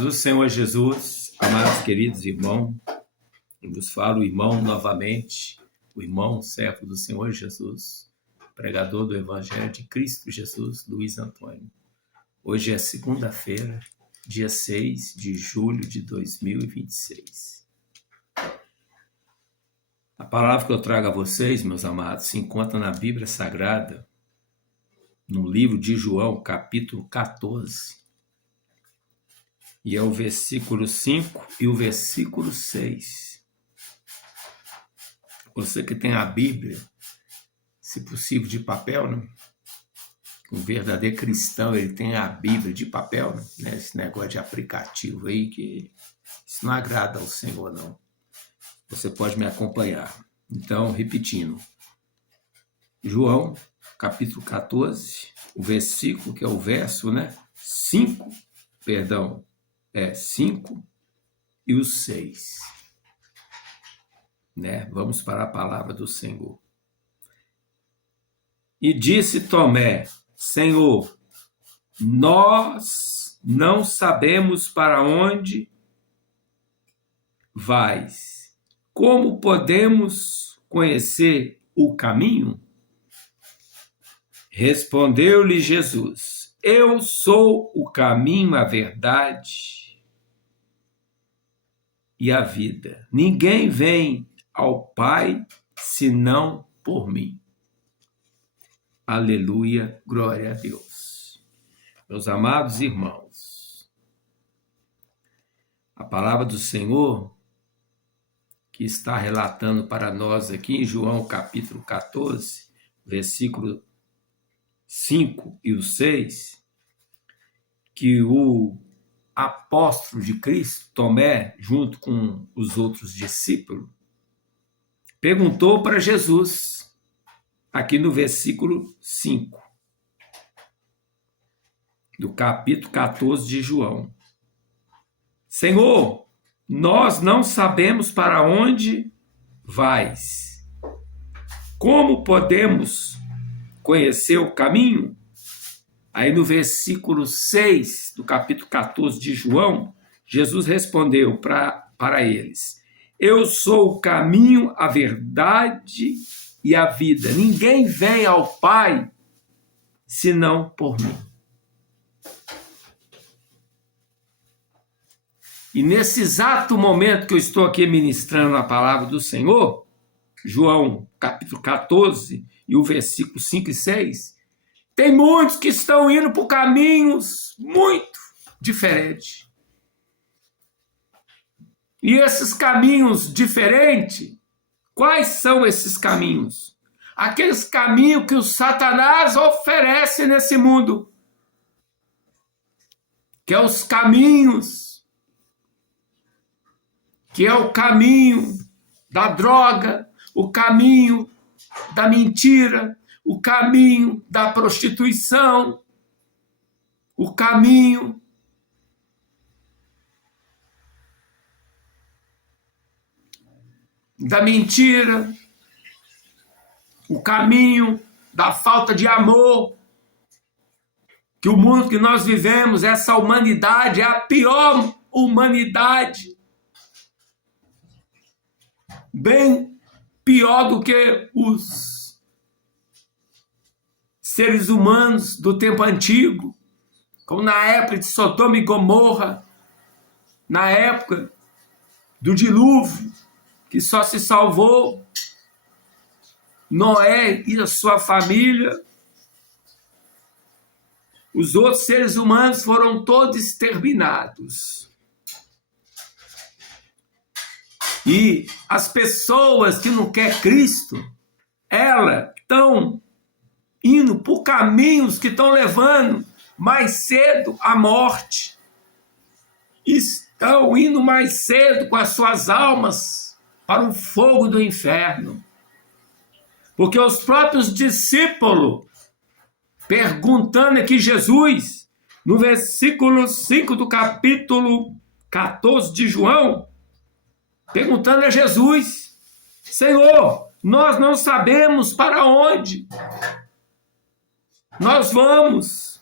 Do Senhor Jesus, amados queridos irmãos, eu vos falo, irmão, novamente, o irmão, servo do Senhor Jesus, pregador do Evangelho de Cristo Jesus, Luiz Antônio. Hoje é segunda-feira, dia 6 de julho de 2026. A palavra que eu trago a vocês, meus amados, se encontra na Bíblia Sagrada, no livro de João, capítulo 14. E é o versículo 5 e o versículo 6. Você que tem a Bíblia, se possível de papel, né? Um verdadeiro cristão, ele tem a Bíblia de papel, né? Esse negócio de aplicativo aí, que isso não agrada ao Senhor, não. Você pode me acompanhar. Então, repetindo. João, capítulo 14, o versículo, que é o verso, né? 5 e o 6. Né? Vamos para a palavra do Senhor. E disse Tomé: Senhor, nós não sabemos para onde vais. Como podemos conhecer o caminho? Respondeu-lhe Jesus: Eu sou o caminho, a verdade e a vida. Ninguém vem ao Pai senão por mim. Aleluia, glória a Deus. Meus amados irmãos, a palavra do Senhor que está relatando para nós aqui em João capítulo 14, versículo 5 e o 6, que o apóstolo de Cristo, Tomé, junto com os outros discípulos, perguntou para Jesus, aqui no versículo 5, do capítulo 14 de João: Senhor, nós não sabemos para onde vais. Como podemos conhecer o caminho? Aí no versículo 6 do capítulo 14 de João, Jesus respondeu para eles: Eu sou o caminho, a verdade e a vida. Ninguém vem ao Pai senão por mim. E nesse exato momento que eu estou aqui ministrando a palavra do Senhor, João capítulo 14 e o versículo 5 e 6, tem muitos que estão indo por caminhos muito diferentes. E esses caminhos diferentes, quais são esses caminhos? Aqueles caminhos que o Satanás oferece nesse mundo, que é os caminhos, que é o caminho da droga, o caminho da mentira, o caminho da prostituição, o caminho da mentira, o caminho da falta de amor, que o mundo que nós vivemos, essa humanidade, é a pior humanidade, bem pior do que os seres humanos do tempo antigo, como na época de Sodoma e Gomorra, na época do dilúvio, que só se salvou Noé e a sua família. Os outros seres humanos foram todos exterminados. E as pessoas que não querem Cristo, elas estão indo por caminhos que estão levando mais cedo à morte. Estão indo mais cedo com as suas almas para o fogo do inferno. Porque os próprios discípulos, perguntando aqui Jesus, no versículo 5 do capítulo 14 de João, perguntando a Jesus: Senhor, nós não sabemos para onde nós vamos.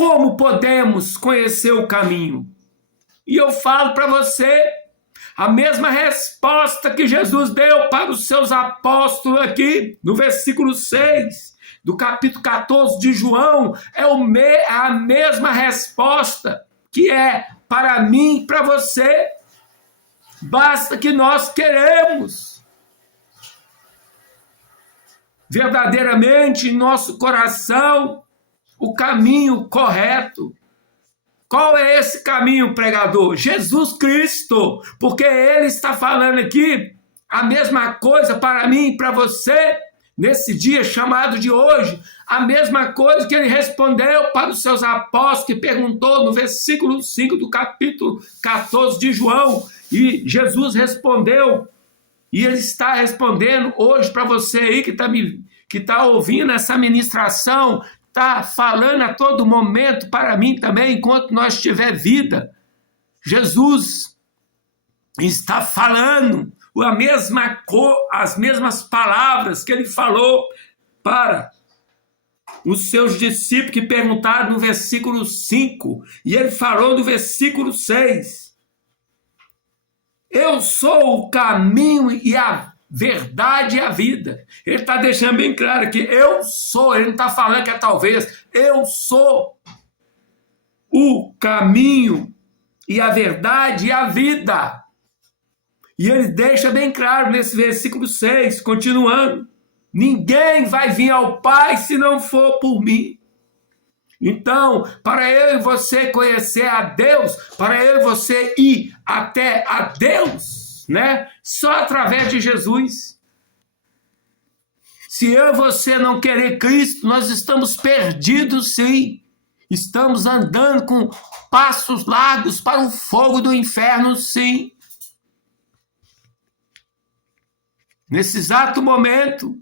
como podemos conhecer o caminho? E eu falo para você a mesma resposta que Jesus deu para os seus apóstolos aqui, no versículo 6 do capítulo 14 de João, é a mesma resposta que é para mim e para você. Basta que nós queremos verdadeiramente em nosso coração o caminho correto. Qual é esse caminho, pregador? Jesus Cristo, porque Ele está falando aqui a mesma coisa para mim e para você, nesse dia chamado de hoje, a mesma coisa que Ele respondeu para os seus apóstolos, que perguntou no versículo 5 do capítulo 14 de João, e Jesus respondeu, e Ele está respondendo hoje para você aí que está ouvindo essa ministração, está falando a todo momento para mim também, enquanto nós tiver vida. Jesus está falando as mesmas palavras que Ele falou para os seus discípulos que perguntaram no versículo 5, e Ele falou no versículo 6. Eu sou o caminho e a verdade e a vida. Ele está deixando bem claro que eu sou, ele não está falando que é talvez, eu sou o caminho e a verdade e a vida. E ele deixa bem claro nesse versículo 6, continuando, ninguém vai vir ao Pai se não for por mim. Então, para eu e você conhecer a Deus, para eu e você ir até a Deus, né? Só através de Jesus. Se eu e você não querer Cristo, nós estamos perdidos, sim. Estamos andando com passos largos para o fogo do inferno, sim. Nesse exato momento,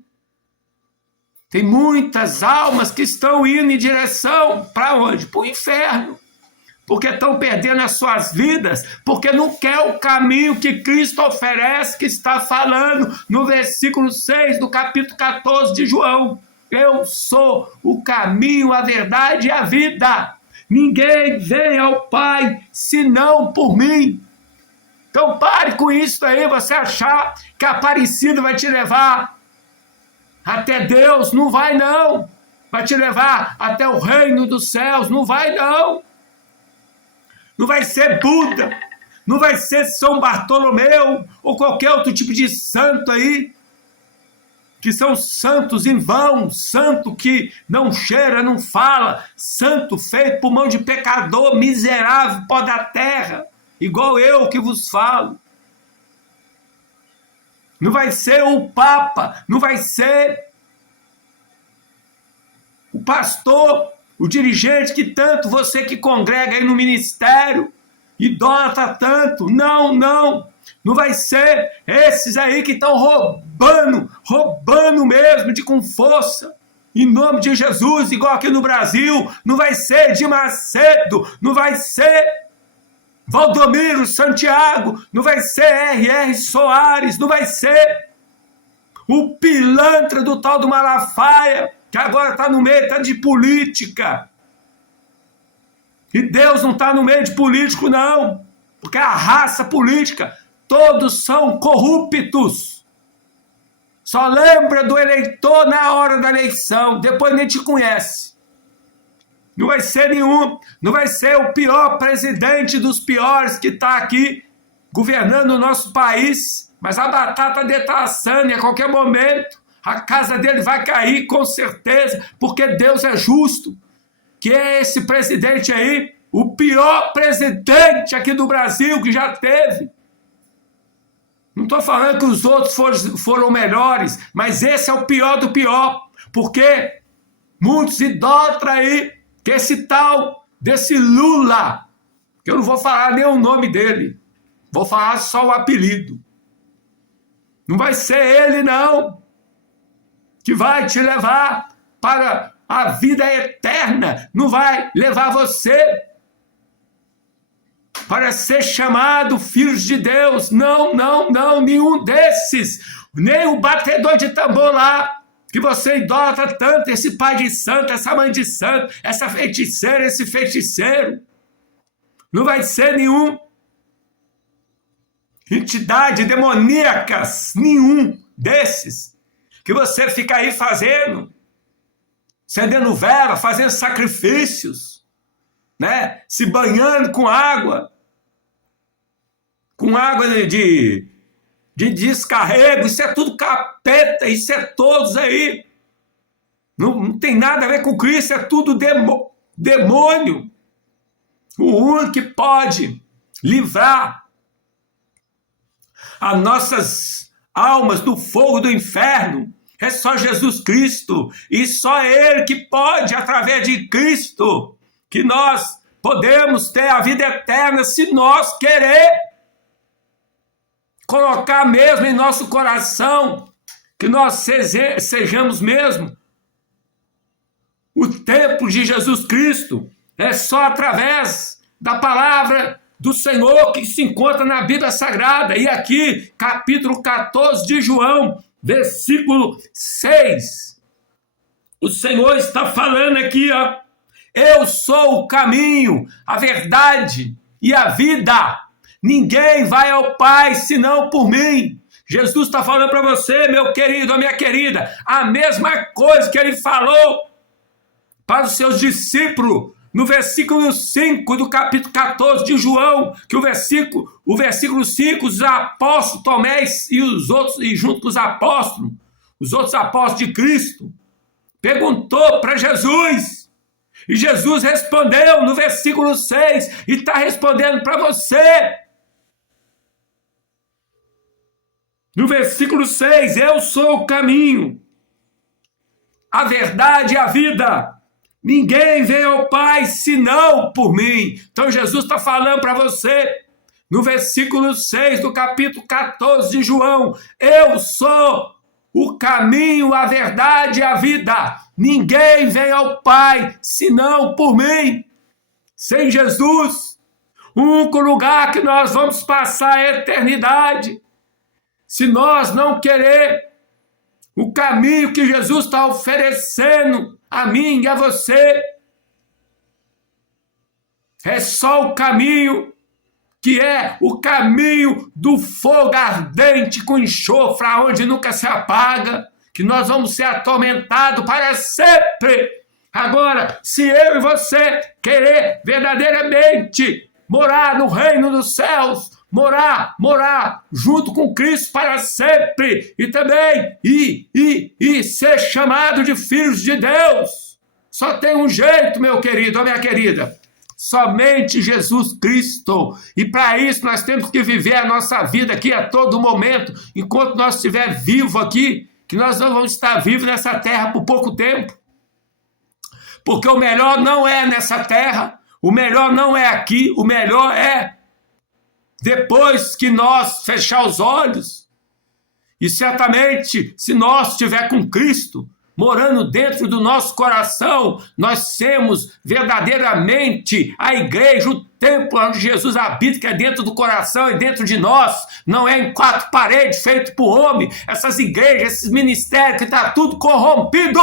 tem muitas almas que estão indo em direção para onde? Para o inferno. Porque estão perdendo as suas vidas, porque não quer o caminho que Cristo oferece, que está falando no versículo 6 do capítulo 14 de João. Eu sou o caminho, a verdade e a vida. Ninguém vem ao Pai senão por mim. Então pare com isso aí, você achar que a Aparecida vai te levar até Deus. Não vai não. Vai te levar até o reino dos céus. Não vai não. Não vai ser Buda, não vai ser São Bartolomeu ou qualquer outro tipo de santo aí, que são santos em vão, santo que não cheira, não fala, santo feito por mão de pecador, miserável, pó da terra, igual eu que vos falo. Não vai ser o Papa, não vai ser o pastor, o dirigente que tanto você que congrega aí no ministério, idolatra tanto. Não, não. Não vai ser esses aí que estão roubando mesmo, com força. Em nome de Jesus, igual aqui no Brasil. Não vai ser de Macedo, não vai ser Valdomiro Santiago, não vai ser R.R. Soares, não vai ser o pilantra do tal do Malafaia, que agora está no meio, está de política. E Deus não está no meio de político, não. Porque a raça política, todos são corruptos. Só lembra do eleitor na hora da eleição, depois nem te conhece. Não vai ser nenhum, não vai ser o pior presidente dos piores que está aqui governando o nosso país, mas a batata dele está assando e a qualquer momento a casa dele vai cair, com certeza, porque Deus é justo. Que é esse presidente aí, o pior presidente aqui do Brasil que já teve. Não estou falando que os outros foram melhores, mas esse é o pior do pior, porque muitos idólatras aí, que esse tal desse Lula, que eu não vou falar nem o nome dele, vou falar só o apelido. Não vai ser ele, não, que vai te levar para a vida eterna, não vai levar você para ser chamado filhos de Deus. Não, não, não, nenhum desses, nem o batedor de tambor lá, que você idolatra tanto esse pai de santo, essa mãe de santo, essa feiticeira, esse feiticeiro. Não vai ser nenhum entidade demoníacas, nenhum desses, que você fica aí fazendo, acendendo vela, fazendo sacrifícios, né? Se banhando com água de descarrego. Isso é tudo capeta, isso é todos aí. Não tem nada a ver com Cristo, é tudo demônio. O único que pode livrar as nossas almas do fogo do inferno é só Jesus Cristo, e só Ele que pode, através de Cristo, que nós podemos ter a vida eterna, se nós querer colocar mesmo em nosso coração, que nós sejamos mesmo o templo de Jesus Cristo. É só através da palavra do Senhor que se encontra na Bíblia Sagrada. E aqui, capítulo 14 de João, versículo 6. O Senhor está falando aqui, ó. Eu sou o caminho, a verdade e a vida. Ninguém vai ao Pai senão por mim. Jesus está falando para você, meu querido, minha querida, a mesma coisa que Ele falou para os seus discípulos no versículo 5 do capítulo 14 de João, que o versículo 5, os apóstolos Tomé e os outros, e junto com os outros apóstolos de Cristo, perguntou para Jesus, e Jesus respondeu no versículo 6, e está respondendo para você. No versículo 6, eu sou o caminho, a verdade e a vida. Ninguém vem ao Pai senão por mim. Então Jesus está falando para você, no versículo 6 do capítulo 14 de João, eu sou o caminho, a verdade e a vida. Ninguém vem ao Pai senão por mim. Sem Jesus, o único lugar que nós vamos passar a eternidade, se nós não querer o caminho que Jesus está oferecendo a mim e a você, é só o caminho que é o caminho do fogo ardente com enxofre, onde nunca se apaga, que nós vamos ser atormentados para sempre. Agora, se eu e você querer verdadeiramente morar no reino dos céus, morar junto com Cristo para sempre, e também ser chamado de filhos de Deus, só tem um jeito, meu querido ou minha querida, somente Jesus Cristo. E para isso nós temos que viver a nossa vida aqui a todo momento, enquanto nós estivermos vivos aqui, que nós não vamos estar vivos nessa terra por pouco tempo, porque o melhor não é nessa terra, o melhor não é aqui, o melhor é depois que nós fechar os olhos. E certamente, se nós estiver com Cristo morando dentro do nosso coração, nós sermos verdadeiramente a igreja, o templo onde Jesus habita, que é dentro do coração e dentro de nós, não é em quatro paredes feito por homem. Essas igrejas, esses ministérios que está tudo corrompido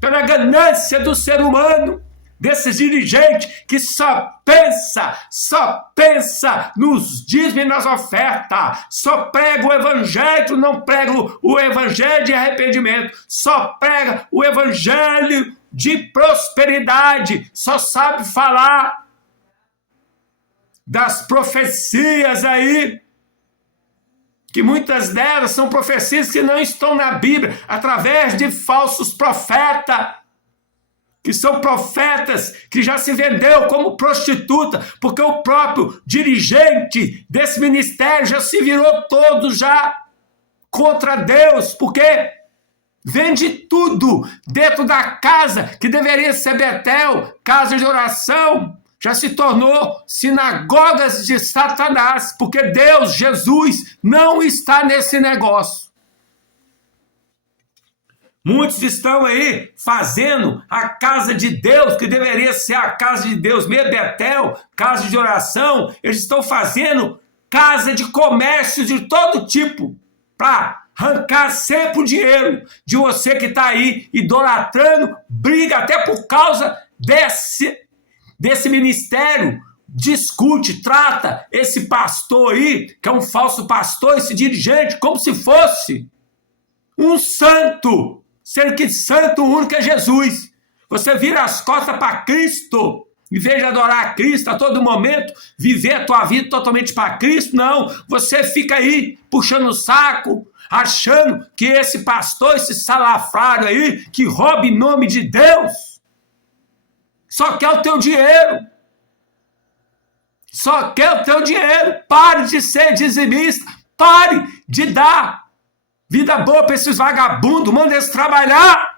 pela ganância do ser humano, desses dirigentes que só pensa nos dízimos e nas ofertas, só prega o evangelho, não prega o evangelho de arrependimento, só prega o evangelho de prosperidade, só sabe falar das profecias aí, que muitas delas são profecias que não estão na Bíblia, através de falsos profetas, que são profetas que já se vendeu como prostituta, porque o próprio dirigente desse ministério já se virou todo já contra Deus, porque vende tudo dentro da casa que deveria ser Betel, casa de oração, já se tornou sinagogas de Satanás, porque Deus, Jesus, não está nesse negócio. Muitos estão aí fazendo a casa de Deus, que deveria ser a casa de Deus mesmo, Betel, casa de oração. Eles estão fazendo casa de comércio de todo tipo, para arrancar sempre o dinheiro de você que está aí idolatrando, briga até por causa desse ministério, discute, trata esse pastor aí, que é um falso pastor, esse dirigente, como se fosse um santo, sendo que santo único é Jesus. Você vira as costas para Cristo, em vez de adorar a Cristo a todo momento, viver a tua vida totalmente para Cristo, não, você fica aí puxando o saco, achando que esse pastor, esse salafrário aí, que rouba em nome de Deus, só quer o teu dinheiro. Só quer o teu dinheiro. Pare de ser dizimista. Pare de dar vida boa para esses vagabundos. Manda eles trabalhar.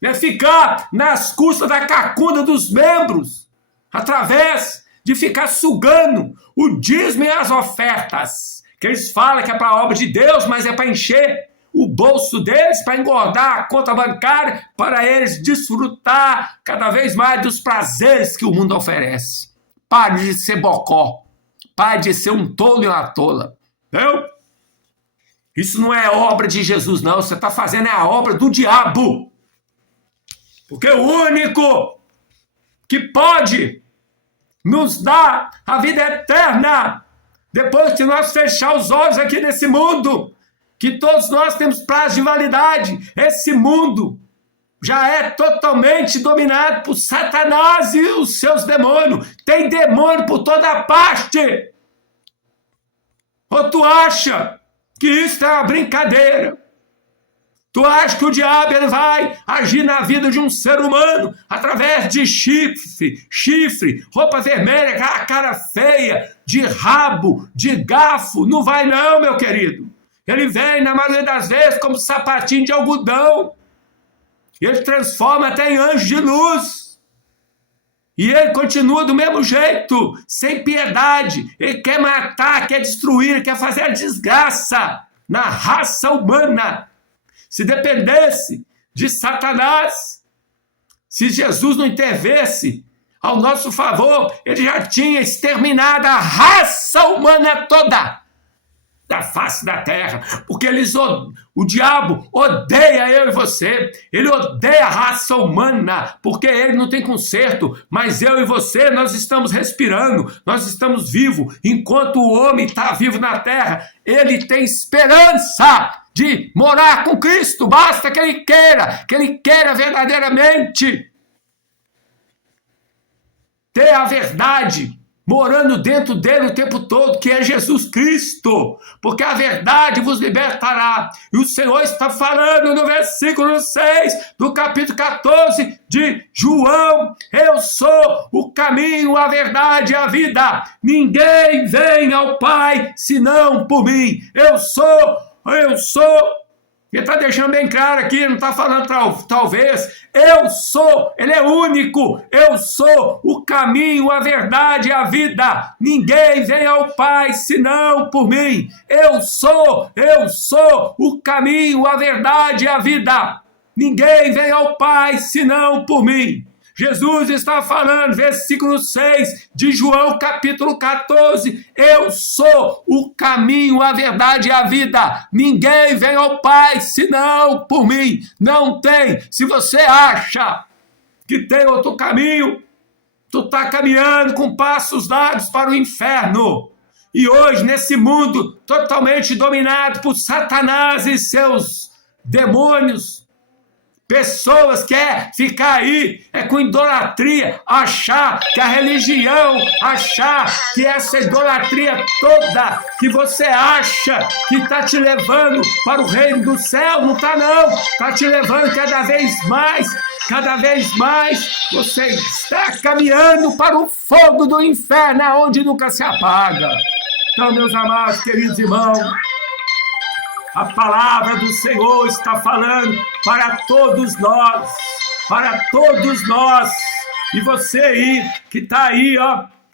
Não é ficar nas custas da cacunda dos membros, através de ficar sugando o dízimo e as ofertas. Que eles falam que é para a obra de Deus, mas é para encher o bolso deles, para engordar a conta bancária, para eles desfrutar cada vez mais dos prazeres que o mundo oferece. Pare de ser bocó. Pare de ser um tolo e uma tola. Não? Isso não é obra de Jesus, não. Você está fazendo a obra do diabo. Porque o único que pode nos dar a vida eterna, depois que nós fechar os olhos aqui nesse mundo, que todos nós temos prazo de validade, esse mundo já é totalmente dominado por Satanás e os seus demônios. Tem demônio por toda parte. Ou tu acha que isso é uma brincadeira? Tu acha que o diabo ele vai agir na vida de um ser humano através de chifre, roupa vermelha, aquela cara feia, de rabo, de garfo? Não vai não, meu querido. Ele vem, na maioria das vezes, como sapatinho de algodão. Ele transforma até em anjo de luz. E ele continua do mesmo jeito, sem piedade. Ele quer matar, quer destruir, quer fazer a desgraça na raça humana. Se dependesse de Satanás, se Jesus não intervesse ao nosso favor, ele já tinha exterminado a raça humana toda da face da terra, porque o diabo odeia eu e você, ele odeia a raça humana, porque ele não tem conserto, mas eu e você, nós estamos respirando, nós estamos vivos, enquanto o homem está vivo na terra, ele tem esperança de morar com Cristo, basta que ele queira verdadeiramente ter a verdade morando dentro dele o tempo todo, que é Jesus Cristo, porque a verdade vos libertará. E o Senhor está falando no versículo 6 do capítulo 14 de João: eu sou o caminho, a verdade e a vida. Ninguém vem ao Pai senão por mim. Eu sou. Ele está deixando bem claro aqui, não está falando talvez. Eu sou, ele é único. Eu sou o caminho, a verdade e a vida. Ninguém vem ao Pai senão por mim. Eu sou o caminho, a verdade e a vida. Ninguém vem ao Pai senão por mim. Jesus está falando, versículo 6 de João, capítulo 14, eu sou o caminho, a verdade e a vida. Ninguém vem ao Pai senão por mim. Não tem. Se você acha que tem outro caminho, tu está caminhando com passos largos para o inferno. E hoje, nesse mundo totalmente dominado por Satanás e seus demônios, pessoas querem ficar aí com idolatria, achar que a religião, achar que essa idolatria toda que você acha que está te levando para o reino do céu, não está não, está te levando cada vez mais, você está caminhando para o fogo do inferno, onde nunca se apaga. Então, meus amados, queridos irmãos, a palavra do Senhor está falando para todos nós, e você aí, que está aí,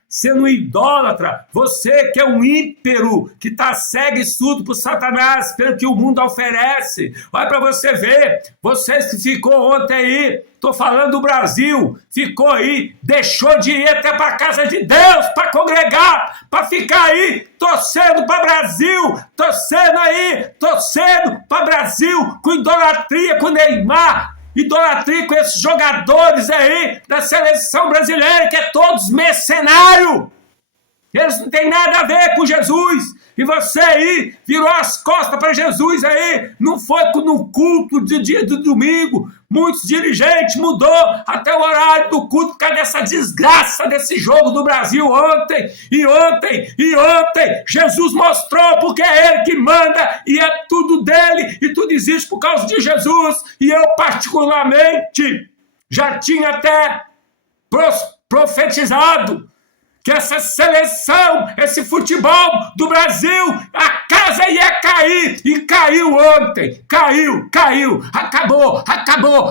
sendo idólatra, você que é um ímpero, que está cego e surdo por Satanás, pelo que o mundo oferece. Olha para você ver, você que ficou ontem aí, estou falando do Brasil, ficou aí, deixou de ir até para a casa de Deus, para congregar, para ficar aí, torcendo para Brasil, torcendo para Brasil, com idolatria, com Neymar, idolatria com esses jogadores aí da seleção brasileira, que é todos mercenários. Eles não têm nada a ver com Jesus. E você aí virou as costas para Jesus aí, não foi no culto de dia do domingo. Muitos dirigentes mudou até o horário do culto por causa dessa desgraça desse jogo do Brasil ontem. Jesus mostrou porque é ele que manda e é tudo dele e tudo existe por causa de Jesus. E eu particularmente já tinha até profetizado que essa seleção, esse futebol do Brasil, a casa ia cair, e caiu ontem, caiu, acabou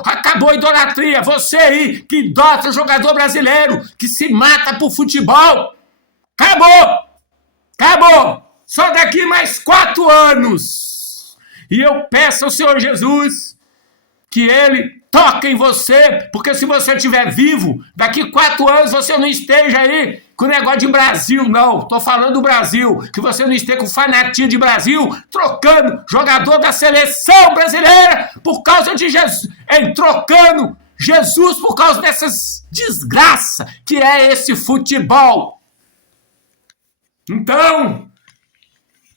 a idolatria. Você aí que idolatra o jogador brasileiro, que se mata por futebol, acabou, só daqui mais 4 anos, e eu peço ao Senhor Jesus que Ele toque em você, porque se você estiver vivo, daqui 4 anos você não esteja aí com o negócio de Brasil, não. Estou falando do Brasil, que você não esteja com fanatismo de Brasil, trocando jogador da seleção brasileira por causa de Jesus, trocando Jesus por causa dessas desgraças que é esse futebol. Então,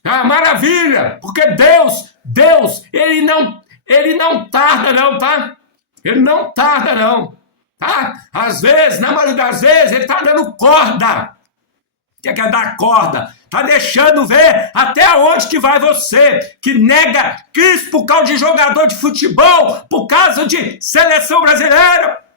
maravilha, porque Deus, Ele não tarda não, tá? Ele não tarda não, tá? Às vezes, na maioria das vezes, ele tá dando corda. O que é dar corda? Tá deixando ver até onde que vai você, que nega Cristo por causa de jogador de futebol, por causa de seleção brasileira.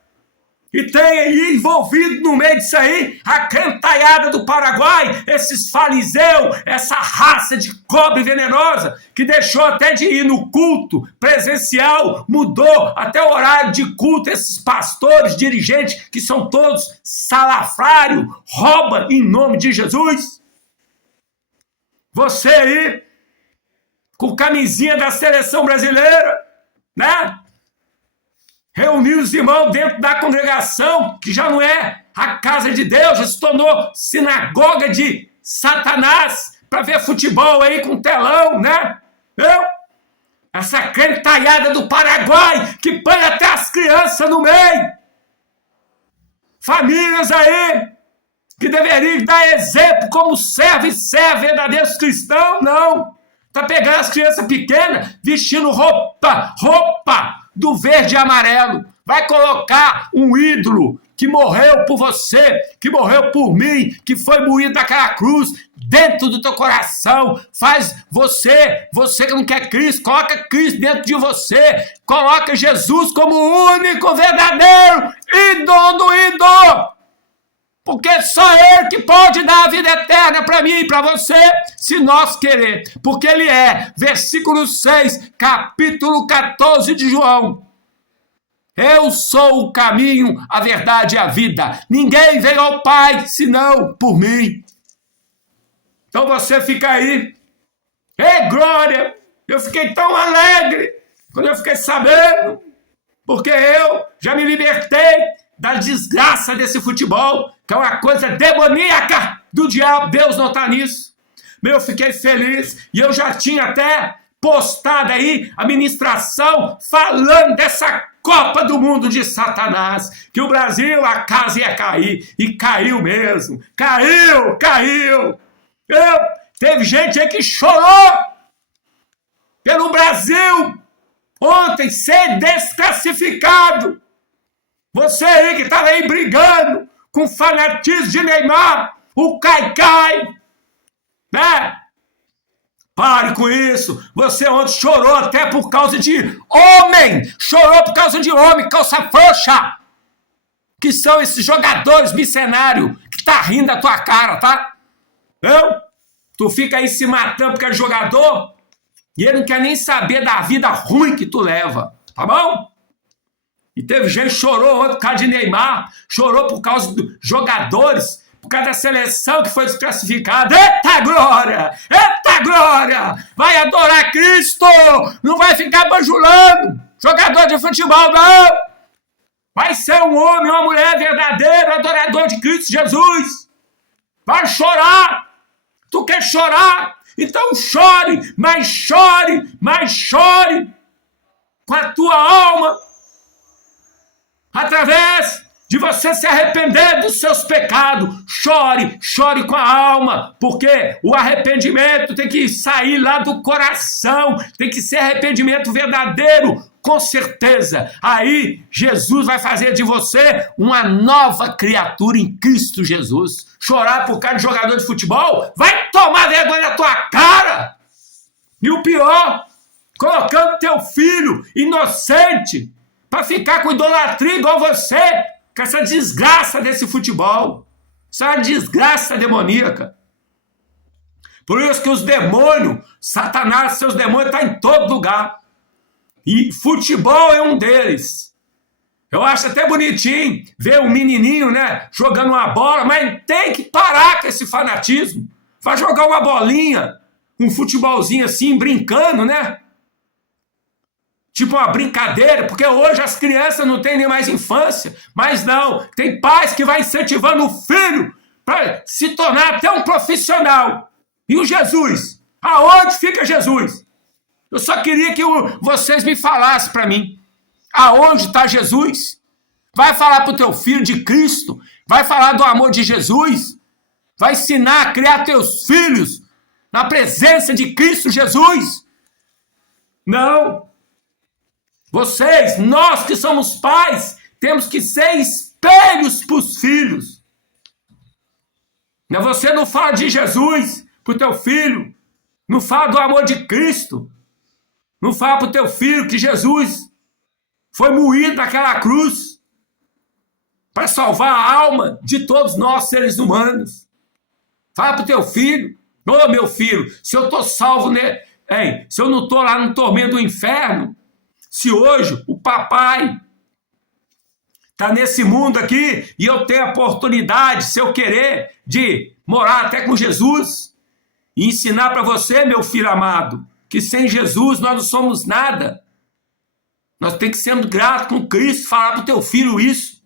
E tem aí envolvido no meio disso aí a cantalhada do Paraguai, esses fariseus, essa raça de cobra venenosa, que deixou até de ir no culto presencial, mudou até o horário de culto, esses pastores, dirigentes, que são todos salafrários, rouba em nome de Jesus. Você aí, com camisinha da seleção brasileira, né? Reunir os irmãos dentro da congregação, que já não é a casa de Deus, já se tornou sinagoga de Satanás, para ver futebol aí com telão, né? Essa cantalhada do Paraguai, que põe até as crianças no meio. Famílias aí, que deveriam dar exemplo como servo e serva verdadeiros cristãos, não. Tá pegando as crianças pequenas, vestindo roupa do verde e amarelo. Vai colocar um ídolo que morreu por você, que morreu por mim, que foi moído daquela cruz, dentro do teu coração. Faz você que não quer Cristo, coloca Cristo dentro de você. Coloca Jesus como o único verdadeiro ídolo do ídolo. Porque só Ele que pode dar a vida eterna para mim e para você, se nós querer. Porque Ele é, versículo 6, capítulo 14 de João. Eu sou o caminho, a verdade e a vida. Ninguém veio ao Pai, senão por mim. Então você fica aí. Ei, glória! Eu fiquei tão alegre quando eu fiquei sabendo. Porque eu já me libertei da desgraça desse futebol, que é uma coisa demoníaca do diabo. Deus não está nisso. Eu fiquei feliz e eu já tinha até postado aí a ministração falando dessa Copa do Mundo de Satanás, que o Brasil, a casa ia cair, e caiu mesmo. Caiu. Teve gente aí que chorou pelo Brasil ontem ser desclassificado. Você aí que estava aí brigando com o fanatismo de Neymar, o Caicai, né? Pare com isso. Você ontem chorou até por causa de homem. Chorou por causa de homem, calça frouxa. Que são esses jogadores mercenários que tá rindo da tua cara, tá? Não? Tu fica aí se matando porque é jogador e ele não quer nem saber da vida ruim que tu leva, tá bom? E teve gente que chorou ontem por causa de Neymar, chorou por causa dos jogadores, por causa da seleção que foi desclassificada. Eita glória! Eita glória! Vai adorar Cristo! Não vai ficar bajulando jogador de futebol, não! Vai ser um homem, uma mulher verdadeiro, adorador de Cristo Jesus. Vai chorar. Tu quer chorar? Então chore, mas chore, mas chore com a tua alma, através de você se arrepender dos seus pecados. Chore, chore com a alma, porque o arrependimento tem que sair lá do coração, tem que ser arrependimento verdadeiro, com certeza. Aí Jesus vai fazer de você uma nova criatura em Cristo Jesus. Chorar por causa de jogador de futebol? Vai tomar vergonha na tua cara! E o pior, colocando teu filho inocente para ficar com idolatria igual você, com essa desgraça desse futebol. Isso é uma desgraça demoníaca. Por isso que os demônios, Satanás, seus demônios, estão em todo lugar. E futebol é um deles. Eu acho até bonitinho ver um menininho, né, jogando uma bola, mas tem que parar com esse fanatismo. Vai jogar uma bolinha, um futebolzinho assim, brincando, né? Tipo uma brincadeira, porque hoje as crianças não têm nem mais infância. Mas não, tem pais que vai incentivando o filho para se tornar até um profissional. E o Jesus? Aonde fica Jesus? Eu só queria que vocês me falassem para mim. Aonde está Jesus? Vai falar para o teu filho de Cristo? Vai falar do amor de Jesus? Vai ensinar a criar teus filhos na presença de Cristo Jesus? Não. Vocês, nós que somos pais, temos que ser espelhos para os filhos. Você não fala de Jesus para o teu filho. Não fala do amor de Cristo. Não fala para o teu filho que Jesus foi moído naquela cruz para salvar a alma de todos nós, seres humanos. Fala para o teu filho. Ô, meu filho, se eu estou salvo, né? Se eu não estou lá no tormento do inferno, se hoje o papai está nesse mundo aqui e eu tenho a oportunidade, se eu querer, de morar até com Jesus e ensinar para você, meu filho amado, que sem Jesus nós não somos nada. Nós temos que ser gratos com Cristo, falar para o teu filho isso.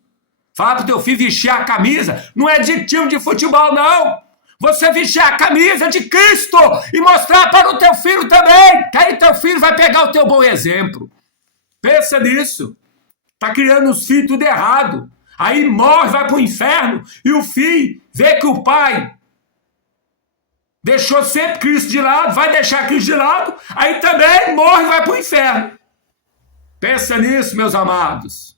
Falar para o teu filho vestir a camisa. Não é de time de futebol, não. Você vestir a camisa de Cristo e mostrar para o teu filho também. Que aí teu filho vai pegar o teu bom exemplo. Pensa nisso. Está criando os filhos tudo errado. Aí morre, vai para o inferno. E o filho vê que o pai deixou sempre Cristo de lado, vai deixar Cristo de lado, aí também morre e vai para o inferno. Pensa nisso, meus amados.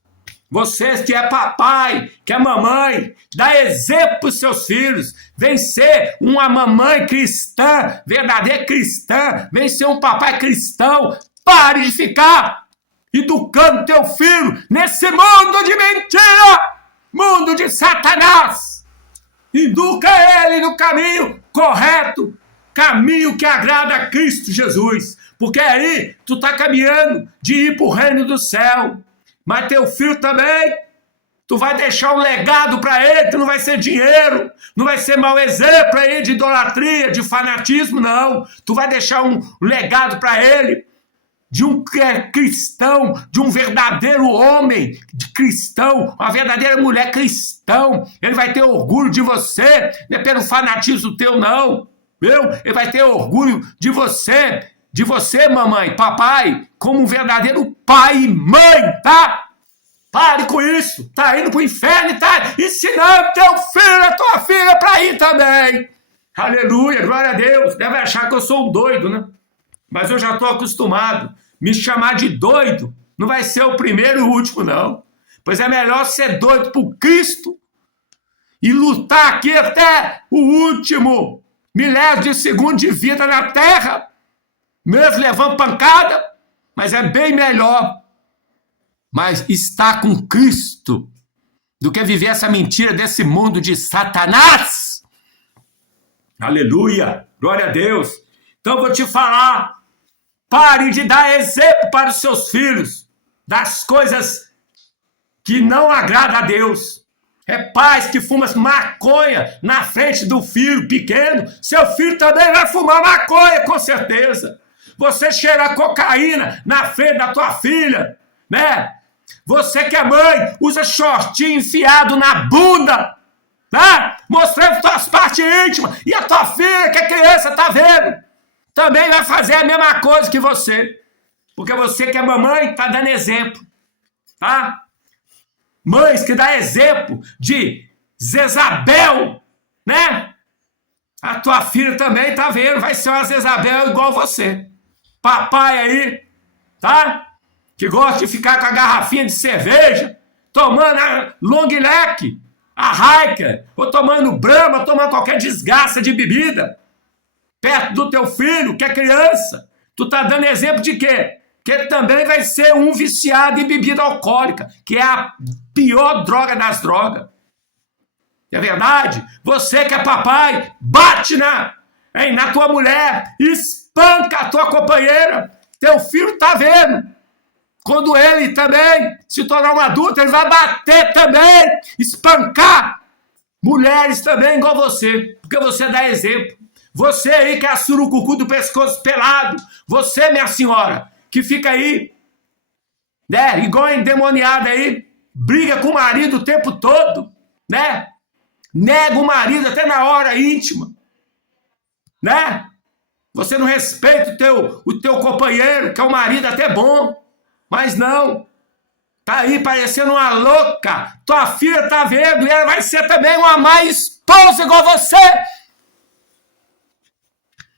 Vocês que é papai, que é mamãe, dá exemplo para os seus filhos. Vem ser uma mamãe cristã, verdadeira cristã. Vem ser um papai cristão. Pare de ficar educando teu filho nesse mundo de mentira, mundo de Satanás. Educa ele no caminho correto, caminho que agrada a Cristo Jesus, porque aí tu está caminhando de ir para o reino do céu. Mas teu filho também, tu vai deixar um legado para ele, que não vai ser dinheiro, não vai ser mau exemplo para ele de idolatria, de fanatismo, não. Tu vai deixar um legado para ele de um cristão, de um verdadeiro homem de cristão, uma verdadeira mulher cristão. Ele vai ter orgulho de você, não é pelo fanatismo teu, não. Viu? Ele vai ter orgulho de você, mamãe, papai, como um verdadeiro pai e mãe, tá? Pare com isso. Tá indo pro inferno e tá ensinando teu filho, a tua filha para ir também. Aleluia, glória a Deus. Deve achar que eu sou um doido, né? Mas eu já estou acostumado. Me chamar de doido não vai ser o primeiro e o último, não. Pois é melhor ser doido por Cristo e lutar aqui até o último milésimo de segundo de vida na terra, mesmo levando pancada, mas é bem melhor. Mas estar com Cristo do que viver essa mentira desse mundo de Satanás. Aleluia, glória a Deus. Então eu vou te falar. Pare de dar exemplo para os seus filhos das coisas que não agradam a Deus. É pais que fumam maconha na frente do filho pequeno, seu filho também vai fumar maconha, com certeza. Você cheira cocaína na frente da tua filha, né? Você que é mãe, usa shortinho enfiado na bunda, né? Mostrando suas partes íntimas, e a tua filha, que é criança, tá vendo? Também vai fazer a mesma coisa que você. Porque você que é mamãe, tá dando exemplo, tá? Mães que dá exemplo de Jezabel, né? A tua filha também tá vendo, vai ser uma Jezabel igual você. Papai aí, tá? Que gosta de ficar com a garrafinha de cerveja, tomando a long neck, a Hiker, ou tomando Brahma, tomando qualquer desgraça de bebida, perto do teu filho, que é criança. Tu tá dando exemplo de quê? Que ele também vai ser um viciado em bebida alcoólica, que é a pior droga das drogas. É verdade? Você que é papai, bate na tua mulher, espanca a tua companheira. Teu filho tá vendo. Quando ele também se tornar um adulto, ele vai bater também, espancar mulheres também igual você, porque você dá exemplo. Você aí que é a surucucu do pescoço pelado, você, minha senhora, que fica aí, né, igual endemoniada aí, briga com o marido o tempo todo, né? Nega o marido até na hora íntima, né? Você não respeita o teu companheiro, que é um marido até bom, mas não. Tá aí parecendo uma louca. Tua filha tá vendo e ela vai ser também uma má esposa igual você.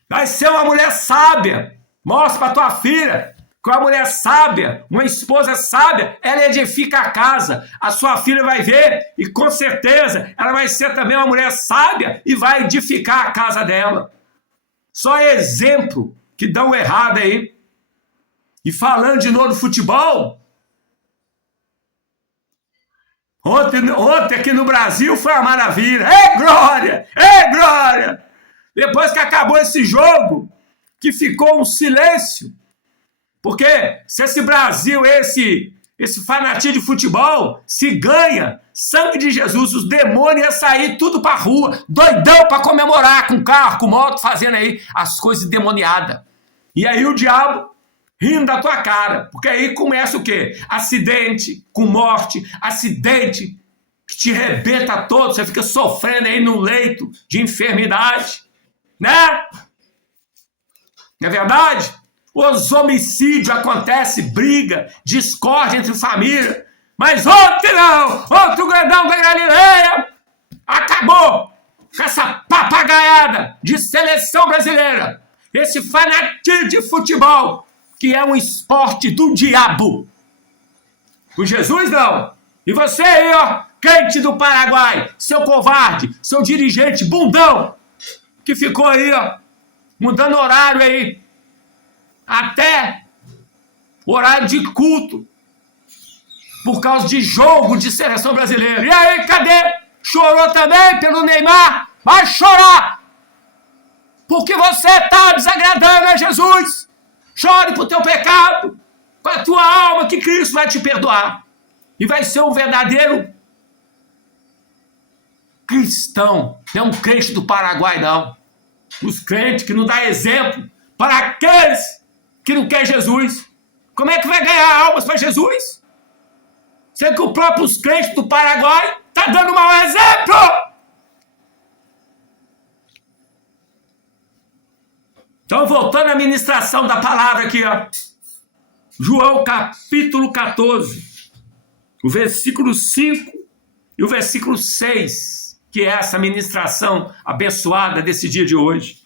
Vai ser uma mulher sábia. Mostra pra tua filha que uma mulher sábia, uma esposa sábia, ela edifica a casa. A sua filha vai ver e com certeza ela vai ser também uma mulher sábia e vai edificar a casa dela. Só exemplo que dão errado aí. E falando de novo do futebol, ontem aqui no Brasil foi uma maravilha. Ei, glória! Ei, glória! Depois que acabou esse jogo, que ficou um silêncio, porque se esse Brasil, esse fanatismo de futebol, se ganha, sangue de Jesus, os demônios iam sair tudo pra rua, doidão pra comemorar, com carro, com moto, fazendo aí as coisas endemoniadas. E aí o diabo rindo da tua cara, porque aí começa o quê? Acidente com morte, acidente que te rebenta todo, você fica sofrendo aí no leito de enfermidade, né? Não é verdade? Os homicídios acontecem, briga, discórdia entre família. Mas ontem não! Ontem o grandão da Galileia acabou com essa papagaiada de seleção brasileira. Esse fanatismo de futebol, que é um esporte do diabo. Com Jesus, não. E você aí, ó, crente do Paraguai, seu covarde, seu dirigente bundão, que ficou aí, ó, mudando horário aí, até horário de culto, por causa de jogo de seleção brasileira. E aí, cadê? Chorou também pelo Neymar? Vai chorar! Porque você está desagradando a Jesus. Chore por teu pecado, com a tua alma, que Cristo vai te perdoar. E vai ser um verdadeiro cristão, não é um crente do Paraguai, não. Os crentes que não dão exemplo para aqueles que não querem Jesus. Como é que vai ganhar almas para Jesus? Sendo que os próprios crentes do Paraguai estão dando um mau exemplo. Então, voltando à ministração da palavra aqui, ó. João capítulo 14, o versículo 5 e o versículo 6, que é essa ministração abençoada desse dia de hoje.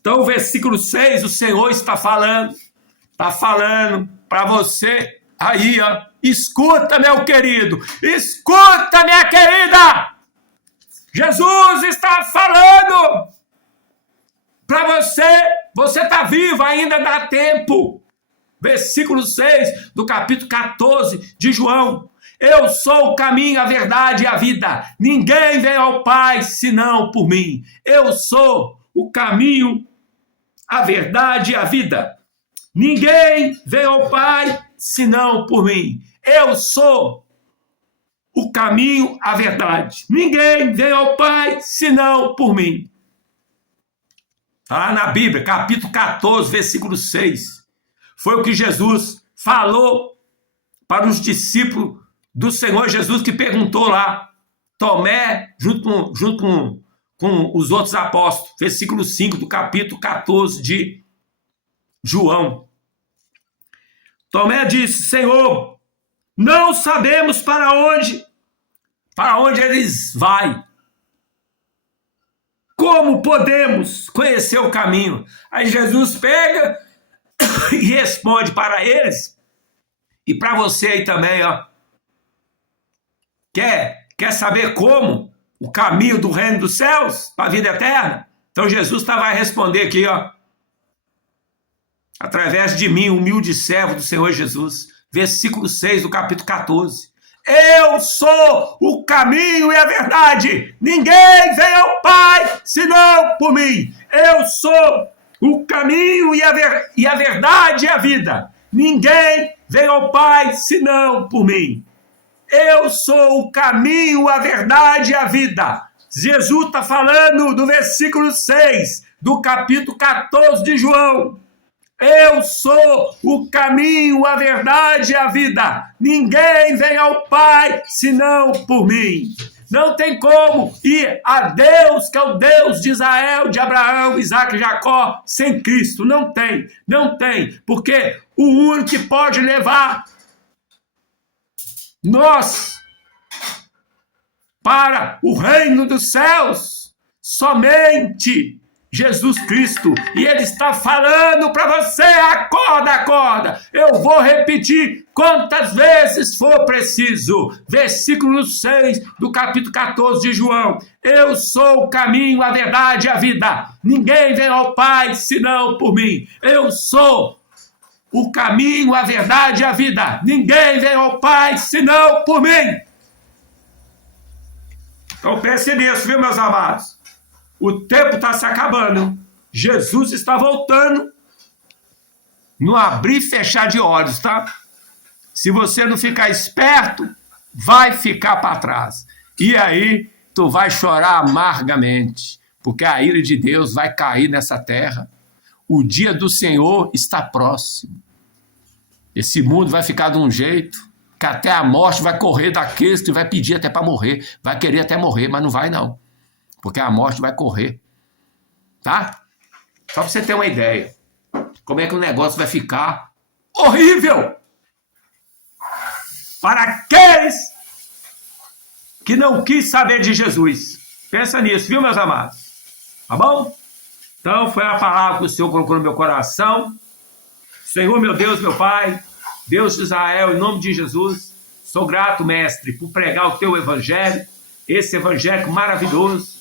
Então, o versículo 6, o Senhor está falando para você aí, ó. Escuta, meu querido, escuta, minha querida. Jesus está falando para você está vivo, ainda dá tempo. Versículo 6 do capítulo 14 de João. Eu sou o caminho, a verdade e a vida. Ninguém vem ao Pai senão por mim. Eu sou o caminho, a verdade e a vida. Ninguém vem ao Pai senão por mim. Eu sou o caminho, a verdade. Ninguém vem ao Pai senão por mim. Está lá na Bíblia, capítulo 14, versículo 6. Foi o que Jesus falou para os discípulos do Senhor Jesus, que perguntou lá, Tomé, junto com os outros apóstolos, versículo 5 do capítulo 14 de João. Tomé disse, Senhor, não sabemos para onde eles vão. Como podemos conhecer o caminho? Aí Jesus pega e responde para eles, e para você aí também, ó. Quer saber como? O caminho do reino dos céus para a vida eterna? Então Jesus vai responder aqui, ó, através de mim, humilde servo do Senhor Jesus, versículo 6 do capítulo 14. Eu sou o caminho e a verdade. Ninguém vem ao Pai senão por mim. Eu sou o caminho e a verdade e a vida. Ninguém vem ao Pai senão por mim. Eu sou o caminho, a verdade e a vida. Jesus está falando do versículo 6 do capítulo 14 de João. Eu sou o caminho, a verdade e a vida. Ninguém vem ao Pai senão por mim. Não tem como ir a Deus, que é o Deus de Israel, de Abraão, Isaac e Jacó, sem Cristo. Não tem, não tem. Porque o único que pode levar nós para o reino dos céus, somente Jesus Cristo. E Ele está falando para você, acorda, acorda. Eu vou repetir quantas vezes for preciso. Versículo 6 do capítulo 14 de João. Eu sou o caminho, a verdade e a vida. Ninguém vem ao Pai senão por mim. Eu sou o caminho, a verdade e a vida. Ninguém vem ao Pai senão por mim. Então pense nisso, viu, meus amados? O tempo está se acabando. Jesus está voltando. Não abrir e fechar de olhos, tá? Se você não ficar esperto, vai ficar para trás. E aí, tu vai chorar amargamente, porque a ira de Deus vai cair nessa terra. O dia do Senhor está próximo. Esse mundo vai ficar de um jeito que até a morte vai correr daqueles que vai pedir até para morrer. Vai querer até morrer, mas não vai não. Porque a morte vai correr. Tá? Só para você ter uma ideia. Como é que o negócio vai ficar horrível para aqueles que não quis saber de Jesus. Pensa nisso, viu, meus amados? Tá bom? Então, foi a palavra que o Senhor colocou no meu coração. Senhor, meu Deus, meu Pai, Deus de Israel, em nome de Jesus, sou grato, Mestre, por pregar o Teu Evangelho, esse Evangelho maravilhoso,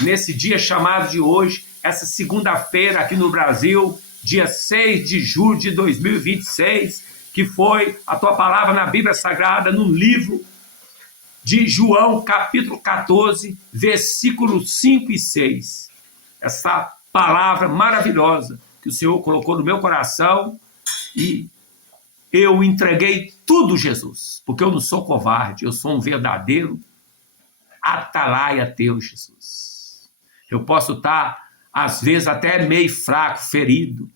nesse dia chamado de hoje, essa segunda-feira aqui no Brasil, dia 6 de julho de 2026, que foi a Tua palavra na Bíblia Sagrada, no livro de João, capítulo 14, versículos 5 e 6. Essa palavra maravilhosa que o Senhor colocou no meu coração e eu entreguei tudo, Jesus, porque eu não sou covarde, eu sou um verdadeiro atalaia Teu, Jesus. Eu posso estar, às vezes, até meio fraco, ferido,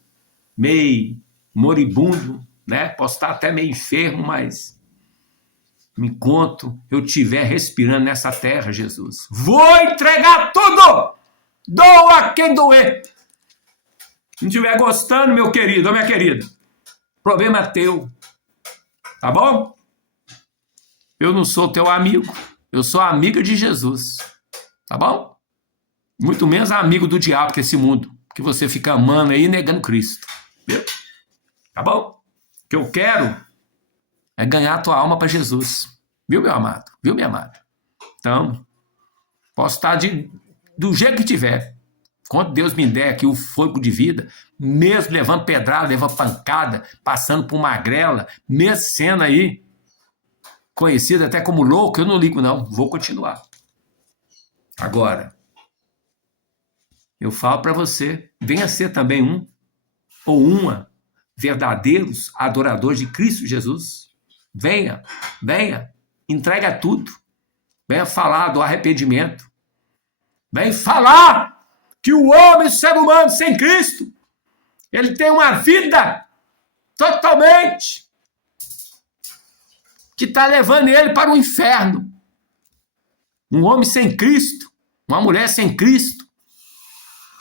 meio moribundo, né? Posso estar até meio enfermo, mas enquanto eu estiver respirando nessa terra, Jesus, vou entregar tudo! Doa quem doer! Se não estiver gostando, meu querido ou minha querida, problema é teu, tá bom? Eu não sou teu amigo, eu sou amiga de Jesus, tá bom? Muito menos amigo do diabo, que é esse mundo, que você fica amando aí e negando Cristo, viu? Tá bom? O que eu quero é ganhar a tua alma para Jesus, viu, meu amado? Viu, minha amada? Então, posso estar do jeito que tiver. Quando Deus me der aqui o fôlego de vida, mesmo levando pedrada, levando pancada, passando por magrela, mesmo sendo aí conhecido até como louco, eu não ligo não, vou continuar. Agora, eu falo para você, venha ser também um ou uma verdadeiros adoradores de Cristo Jesus. Venha, venha, entrega tudo. venha falar do arrependimento, vem falar que o homem, o ser humano sem Cristo, ele tem uma vida totalmente que está levando ele para o inferno. Um homem sem Cristo, uma mulher sem Cristo,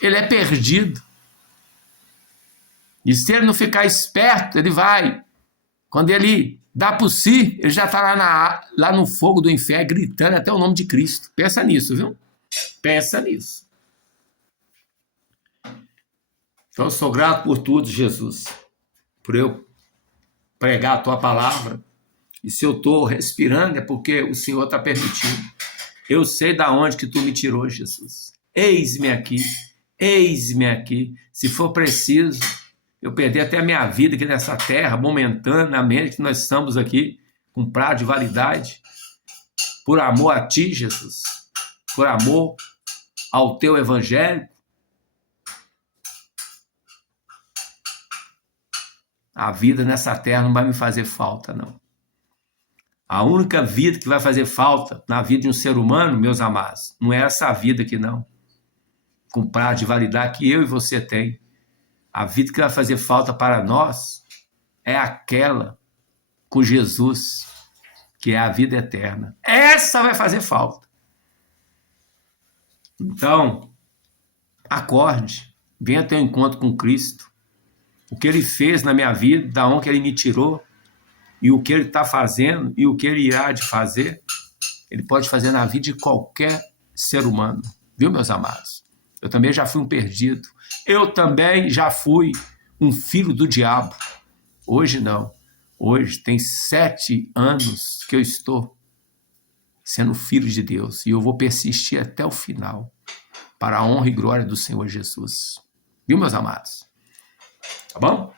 ele é perdido. E se ele não ficar esperto, ele vai. Quando ele dá por si, ele já está lá no fogo do inferno, gritando até o nome de Cristo. Pensa nisso, viu? Pensa nisso. Então eu sou grato por tudo, Jesus. Por eu pregar a tua palavra. E se eu estou respirando é porque o Senhor está permitindo. Eu sei da onde que tu me tirou, Jesus. Eis-me aqui. Eis-me aqui. Se for preciso, eu perder até a minha vida aqui nessa terra, momentaneamente, que nós estamos aqui, com prazo de validade, por amor a ti, Jesus, por amor ao teu evangelho. A vida nessa terra não vai me fazer falta, não. A única vida que vai fazer falta na vida de um ser humano, meus amados, não é essa vida aqui, não. Com prazo de validade que eu e você tem. A vida que vai fazer falta para nós é aquela com Jesus, que é a vida eterna. Essa vai fazer falta. Então, acorde, venha ter um encontro com Cristo. O que ele fez na minha vida, da onde ele me tirou, e o que ele está fazendo, e o que ele irá de fazer, ele pode fazer na vida de qualquer ser humano. Viu, meus amados? Eu também já fui um perdido. Eu também já fui um filho do diabo. Hoje não. Hoje tem 7 anos que eu estou sendo filho de Deus. E eu vou persistir até o final, para a honra e glória do Senhor Jesus. Viu, meus amados? Tá bom?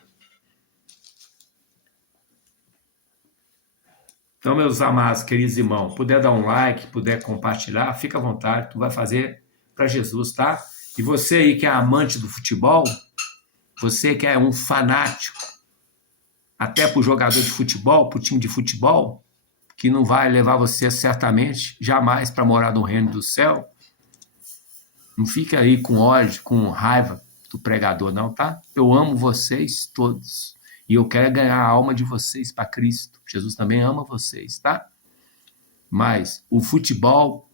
Então, meus amados, queridos irmãos, puder dar um like, puder compartilhar, fica à vontade, tu vai fazer para Jesus, tá? E você aí que é amante do futebol, você que é um fanático, até para o jogador de futebol, para o time de futebol, que não vai levar você certamente, jamais para morar no reino do céu, não fica aí com ódio, com raiva do pregador, não, tá? Eu amo vocês todos. E eu quero ganhar a alma de vocês para Cristo. Jesus também ama vocês, tá? Mas o futebol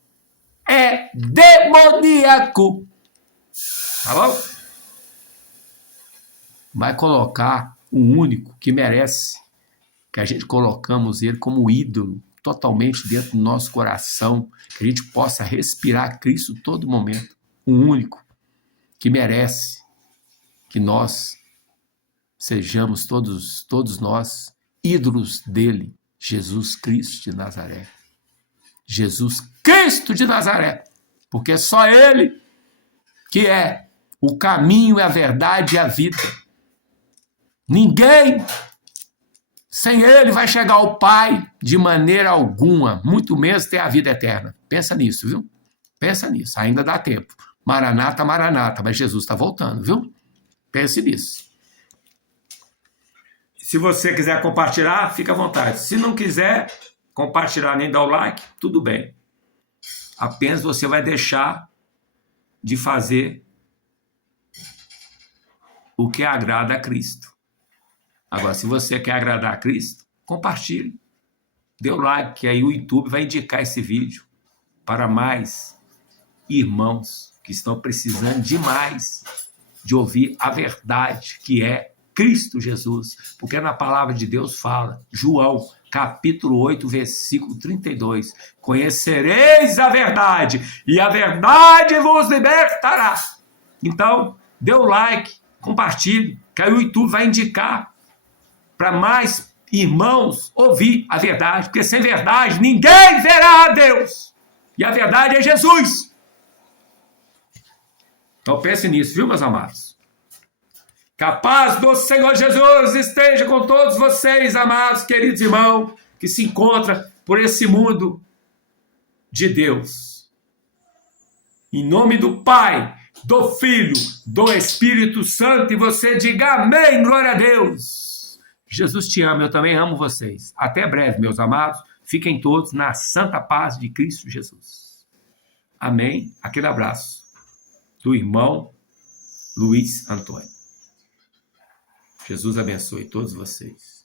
é demoníaco. Tá bom? Vai colocar o único que merece, que a gente colocamos ele como ídolo, totalmente dentro do nosso coração, que a gente possa respirar Cristo todo momento. O único que merece que nós sejamos todos nós ídolos dele, Jesus Cristo de Nazaré. Jesus Cristo de Nazaré, porque é só ele que é o caminho, a verdade e a vida. Ninguém sem ele vai chegar ao Pai de maneira alguma, muito menos ter a vida eterna. Pensa nisso, viu? Pensa nisso, ainda dá tempo. Maranata, Maranata, mas Jesus está voltando, viu? Pense nisso. Se você quiser compartilhar, fica à vontade. Se não quiser compartilhar nem dar o like, tudo bem. Apenas você vai deixar de fazer o que agrada a Cristo. Agora, se você quer agradar a Cristo, compartilhe. Dê o like, que aí o YouTube vai indicar esse vídeo para mais irmãos que estão precisando demais de ouvir a verdade, que é Cristo Jesus, porque na palavra de Deus fala, João, capítulo 8, versículo 32, conhecereis a verdade, e a verdade vos libertará. Então, dê o like, compartilhe, que aí o YouTube vai indicar para mais irmãos ouvir a verdade, porque sem verdade ninguém verá a Deus, e a verdade é Jesus. Então pense nisso, viu, meus amados? Que a paz do Senhor Jesus esteja com todos vocês, amados, queridos irmãos, que se encontram por esse mundo de Deus. Em nome do Pai, do Filho, do Espírito Santo, e você diga amém, glória a Deus. Jesus te ama, eu também amo vocês. Até breve, meus amados. Fiquem todos na santa paz de Cristo Jesus. Amém. Aquele abraço do irmão Luiz Antônio. Jesus abençoe todos vocês.